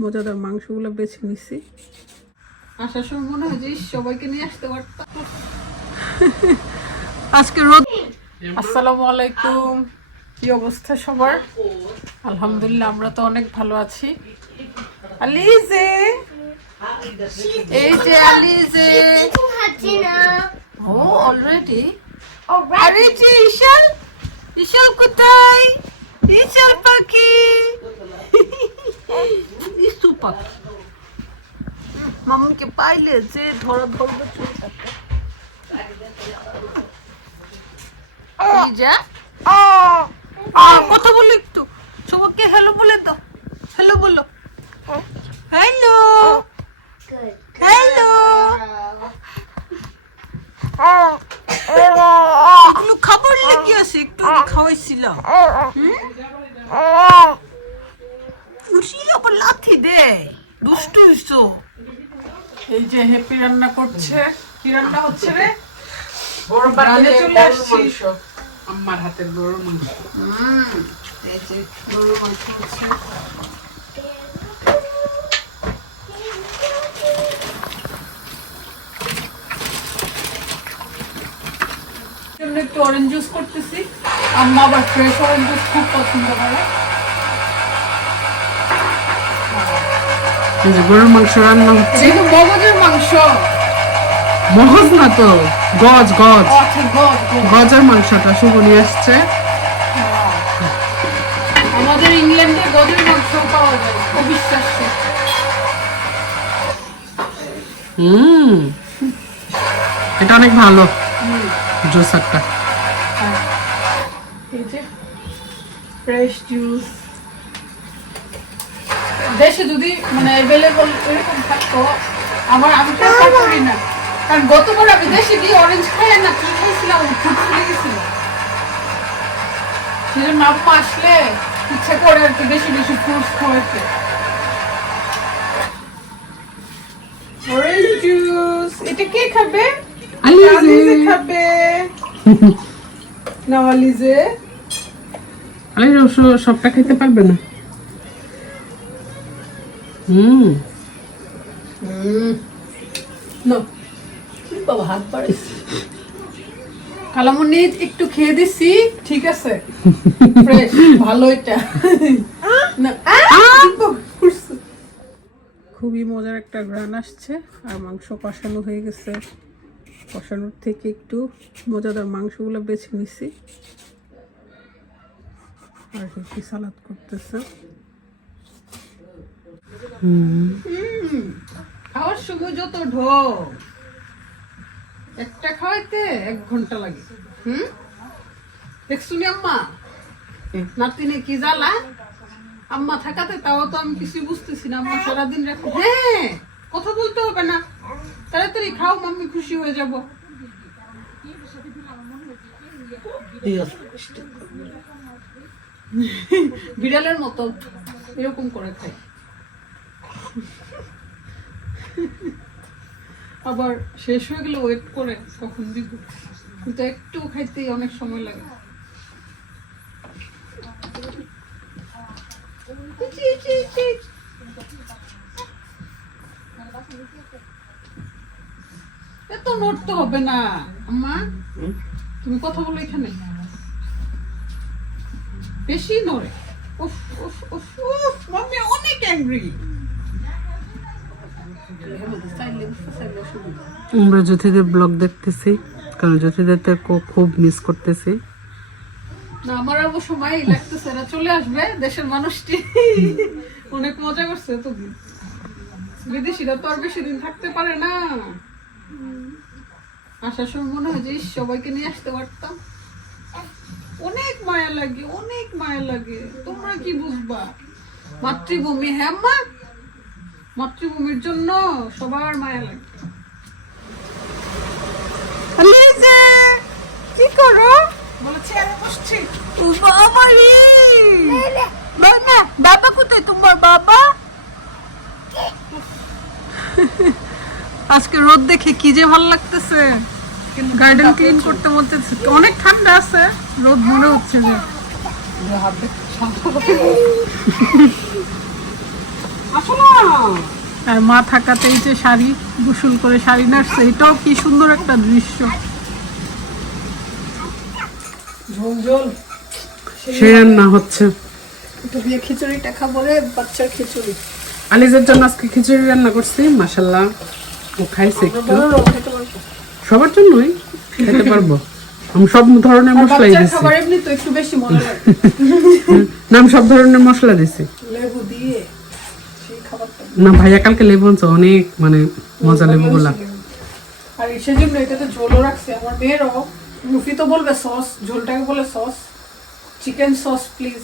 মজাদার মাংসগুলো বেছে নিছি। আসার সময় মনে হয় যে সবাইকে নিয়ে আসতে পারতাম। আজকে রোদ। আসসালামু আলাইকুম, কি অবস্থা সবার? আলহামদুলিল্লাহ, আমরা তো অনেক ভালো আছি। আলিজে, এই যে আলিজে। ও অলরেডি। আরে যে ঈশান, ঈশান কোথায়? ঈশান পাখি, ইসু পাখি মামুকে পাইলে যে ধরো ধরবে চলে যাবে। কথা বলো একটু, সবাইকে হ্যালো বলে দাও। হ্যালো বলো, হ্যালো হ্যালো। এগুলো খাবার লেগে আছে, একটু খাওয়াইছিলাম। আবার লাথি দে, দুষ্টু হইছো। এই যে হ্যাপি রান্না করছে। কি রান্না হচ্ছে রে? বড় রান্না চলে আসছি। আম্মার হাতের বড় মাংস। এই যে গরুর মাংস হচ্ছে। একটু অরেঞ্জ জুস করতেছি। আম্মা আবার ফ্রেশ অরেঞ্জ জুস খুব পছন্দ করে। এই যে গরুর মাংস রান্না হচ্ছে। এটা মগজের মাংস। মগজ না তো, গজ গজ। আচ্ছা, গজ গজ। গজের মাংসটা শুভ নিয়ে আসছে। আমাদের ইংল্যান্ডে গজের মাংস পাওয়া যায়, অবিশ্বাস্য। এটা অনেক ভালো জুসারটা। এই যে ফ্রেশ জুস। দেশে যদি মানে অ্যাভেলেবল এরকম থাকতো, আমি প্রেফার করি না, কারণ গতবার আমি দেশে গিয়ে অরেঞ্জ খাই না, কি খাইছিলাম খুব ফুলে গেছিল। সেজন্য আম্মা আসলে ইচ্ছা করে আর কি বেশি বেশি ফ্রুটস খাওয়াইতে। অরেঞ্জ জুস, এটা কে খাবে? আলিজে খাবে। না আলিজে, আলিজে সবটা খেতে পারবে না। বাবা হাত বাড়াইছে। কালামুনি একটু খেয়ে দিছি, ঠিক আছে, ফ্রেশ ভালো। এটা খুবই মজার একটা ঘ্রাণ আসছে। আর মাংস কষানো হয়ে গেছে। কষানোর থেকে একটু মজাদার মাংসগুলো বেছে নিছি। আর কি সালাদ করতেছে। খাওয়ার সময় যত ঢোক, একটা খাওয়াইতে 1 ঘন্টা লাগে। দেখছুনি আম্মা নাতিনে কি জ্বালা। আম্মা থাকাতে তাও তো আমি কিছু বুঝতেছি না। আম্মা সারাদিন রাখো, হ্যাঁ কথা বলতে হবে না, তাড়াতাড়ি খাও, মাম্মি খুশি হয়ে যাব। বিড়ালের মতো এরকম করে খায়। আবার শেষ হয়ে গেলে ওয়েট করে কখন দিব, কিন্তু একটু খাইতেই অনেক সময় লাগে। এত নড়তে হবে না আম্মা, তুমি কথা বলো এখানে। বেশি নড়ে। উফ উফ উফ উফ, মাম্মি অনেক অ্যাংরি। আমরা জ্যোতিদের ব্লগ দেখতেছি, কারণ জ্যোতিদের খুব মিস করতেছি। না আমার অবশ্য সময় লাগতেছে, এরা চলে আসবে। দেশের মানুষটি অনেক মজা করছে এতদিন। বিদেশিরা তো আর বেশি দিন থাকতে পারে না। আসার সময় মনে হয় যে সবাইকে নিয়ে আসতে পারতাম। অনেক মায়া লাগে, অনেক মায়া লাগে। তোমরা কি বুঝবা? মাতৃভূমি, হ্যাঁ মা, মাতৃভূমির জন্য সবার মায়া লাগে। কি করো? বলেছি আরে বসছি। বাবা কোথায় তোমার? বাবা আজকে রোদ দেখে কি যে ভালো লাগতেছে। গার্ডেন ক্লিন করতে বলতেছে, অনেক ঠান্ডা আছে, রোদ মনে হচ্ছে যে আসলে আর মা থাকাতেই যে শাড়ি গোসল করে শাড়ি নাড়ছে, এটাও কি সুন্দর একটা দৃশ্য। ঝোল ঝোল সে রান্না হচ্ছে। একটু দিয়ে খিচুড়িটা খাবো রে, বাচ্চার খিচুড়ি। আলিজের জন্য আজকে খিচুড়ি রান্না করছি, মাশাআল্লাহ ও খাইছে একটু। সবার জন্যই খেতে পারবো, আমি সব ধরনের মশলাই দিছি। খাবার এমনি তো একটু বেশি মজা লাগে। নাম সব ধরনের মশলা দিছি। লেবু দিয়ে সেই খাবারটা না ভাইয়া কালকে লেবু আনছে, অনেক মানে মজা লেবুগুলা। আর সেজন্য এটাতে ঝোলও রাখছে। আমার মেয়েরও, মুফি তো বলবে সস, ঝোলটাকে বলে সস। Chicken sauce please.